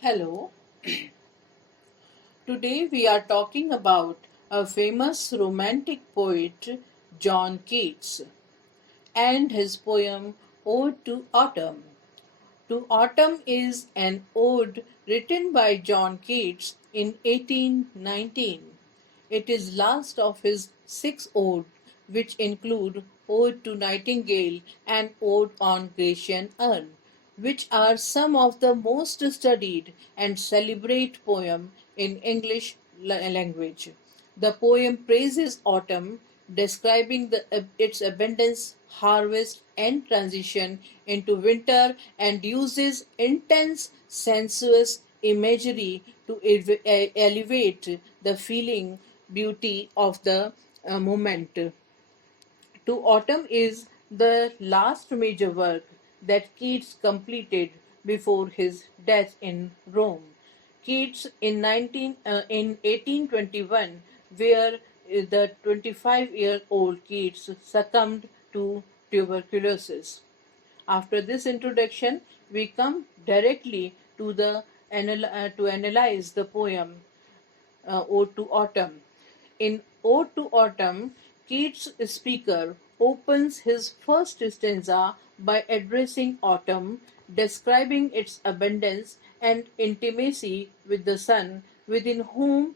Hello, today we are talking about a famous romantic poet, John Keats, and his poem Ode to Autumn. To Autumn is an ode written by John Keats in 1819. It is last of his six odes, which include Ode to Nightingale and Ode on Grecian Urn, which are some of the most studied and celebrated poems in English language. The poem praises autumn, describing its abundance, harvest, and transition into winter, and uses intense sensuous imagery to elevate the feeling beauty of the moment. To Autumn is the last major work that Keats completed before his death in Rome. Keats in 1821, where the 25-year-old Keats succumbed to tuberculosis. After this introduction, we come directly to to analyze the poem Ode to Autumn. In Ode to Autumn, Keats' speaker opens his first stanza by addressing autumn, describing its abundance and intimacy with the sun, within whom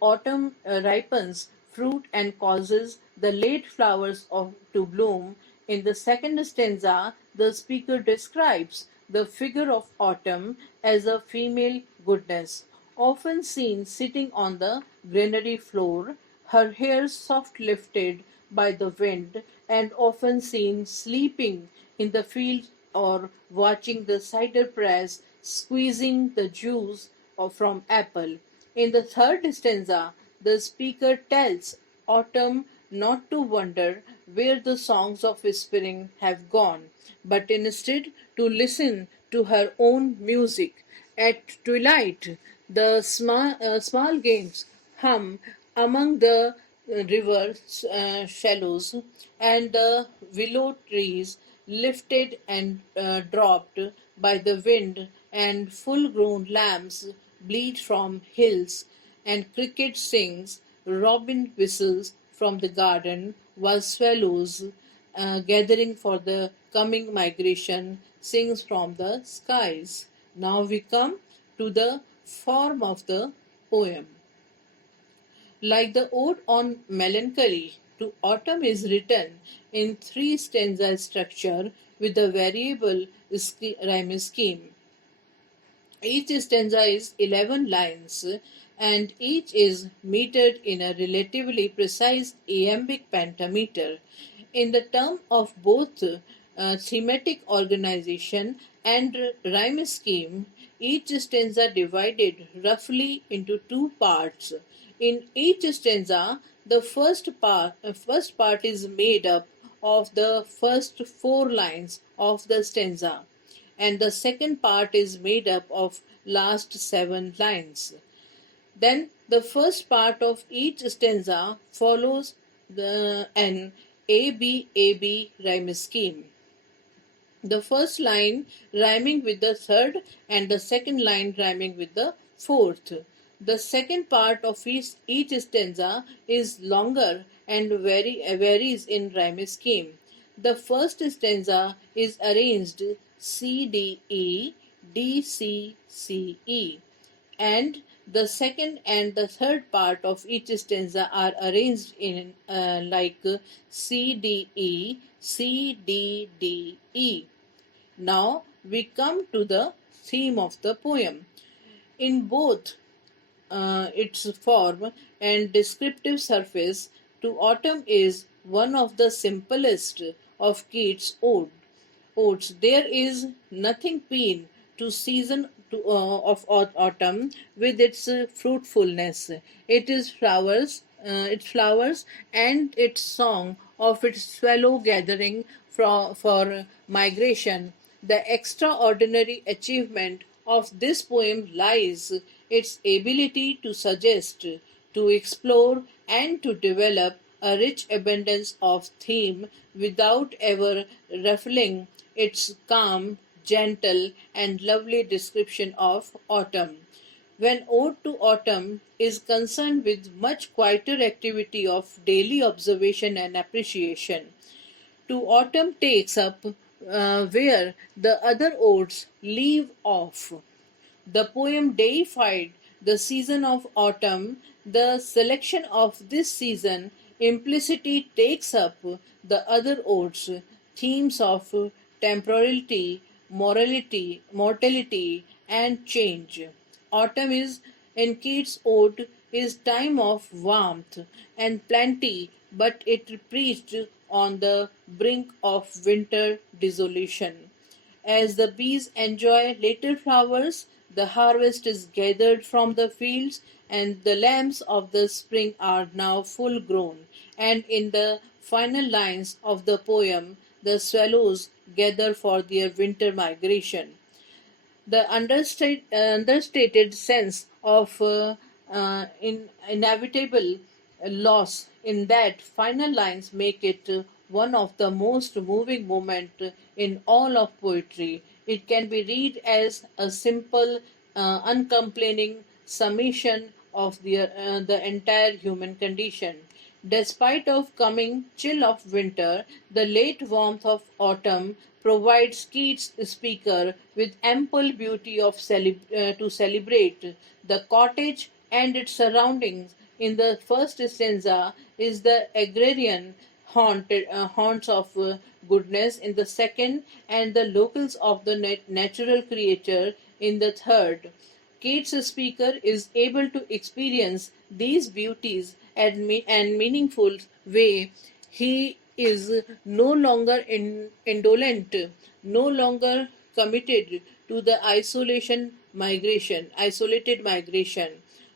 autumn ripens fruit and causes the late flowers to bloom. In the second stanza, the speaker describes the figure of autumn as a female goddess, often seen sitting on the granary floor, her hair soft lifted by the wind, and often seen sleeping in the field or watching the cider press squeezing the juice from apple. In the third stanza, the speaker tells autumn not to wonder where the songs of spring have gone, but instead to listen to her own music. At twilight, the small games hum among the river shallows, and the willow trees lifted and dropped by the wind, and full grown lambs bleat from hills, and cricket sings, robin whistles from the garden, while swallows, gathering for the coming migration, sings from the skies. Now we come to the form of the poem. Like the Ode on Melancholy, to Autumn is written in three stanza structure with a variable rhyme scheme. Each stanza is 11 lines, and each is metered in a relatively precise iambic pentameter. In the term of both thematic organization and rhyme scheme, each stanza divided roughly into two parts. In each stanza, the first part is made up of the first four lines of the stanza, and the second part is made up of last seven lines. Then the first part of each stanza follows an ABAB rhyme scheme. The first line rhyming with the third, and the second line rhyming with the fourth. The second part of each stanza is longer and varies in rhyme scheme. The first stanza is arranged C D E D C C E, and the second and the third part of each stanza are arranged in like C D E C D D E. Now we come to the theme of the poem. In both its form and descriptive surface, To Autumn is one of the simplest of Keats' odes. There is nothing keen to season of autumn with its fruitfulness. Its flowers, and its song of its swallow gathering for migration. The extraordinary achievement of this poem lies its ability to suggest, to explore, and to develop a rich abundance of theme without ever ruffling its calm gentle, and lovely description of autumn. When Ode to Autumn is concerned with much quieter activity of daily observation and appreciation. To Autumn takes up where the other odes leave off. The poem deified the season of autumn. The selection of this season implicitly takes up the other odes, themes of temporality, mortality, and change. Autumn is, in Keats' ode, is time of warmth and plenty, but it preached on the brink of winter desolation. As the bees enjoy later flowers, the harvest is gathered from the fields, and the lambs of the spring are now full grown. And in the final lines of the poem, the swallows gather for their winter migration. The understated sense of inevitable loss in that final lines make it one of the most moving moments in all of poetry. It can be read as a simple, uncomplaining summation of the entire human condition. Despite of coming chill of winter, the late warmth of autumn provides Keats' speaker with ample beauty to celebrate. The cottage and its surroundings in the first stanza is the agrarian haunts of goodness in the second, and the locals of the natural creature in the third. Keats' speaker is able to experience these beauties and meaningful way. He is no longer indolent, no longer committed to the isolated migration,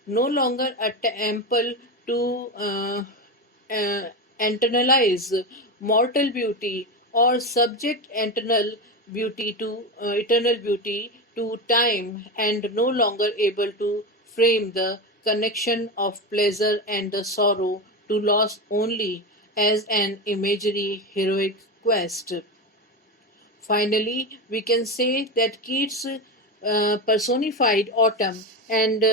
no longer a temple to uh, internalize mortal beauty or subject eternal beauty to time, and no longer able to frame the connection of pleasure and the sorrow to loss only as an imaginary heroic quest. Finally, we can say that Keats personified autumn and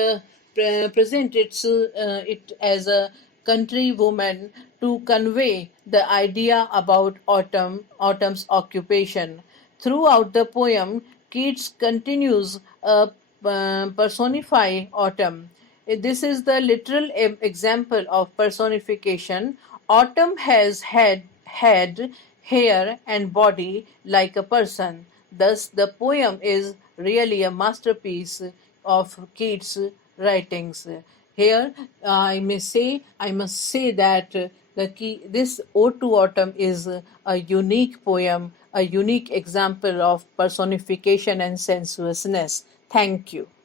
presented it as a country woman to convey the idea about autumn's occupation. Throughout the poem, Keats continues personify autumn. This is the literal example of personification. Autumn has head, hair, and body like a person. Thus, the poem is really a masterpiece of Keats' writings. Here, I must say that this Ode to Autumn is a unique poem, a unique example of personification and sensuousness. Thank you.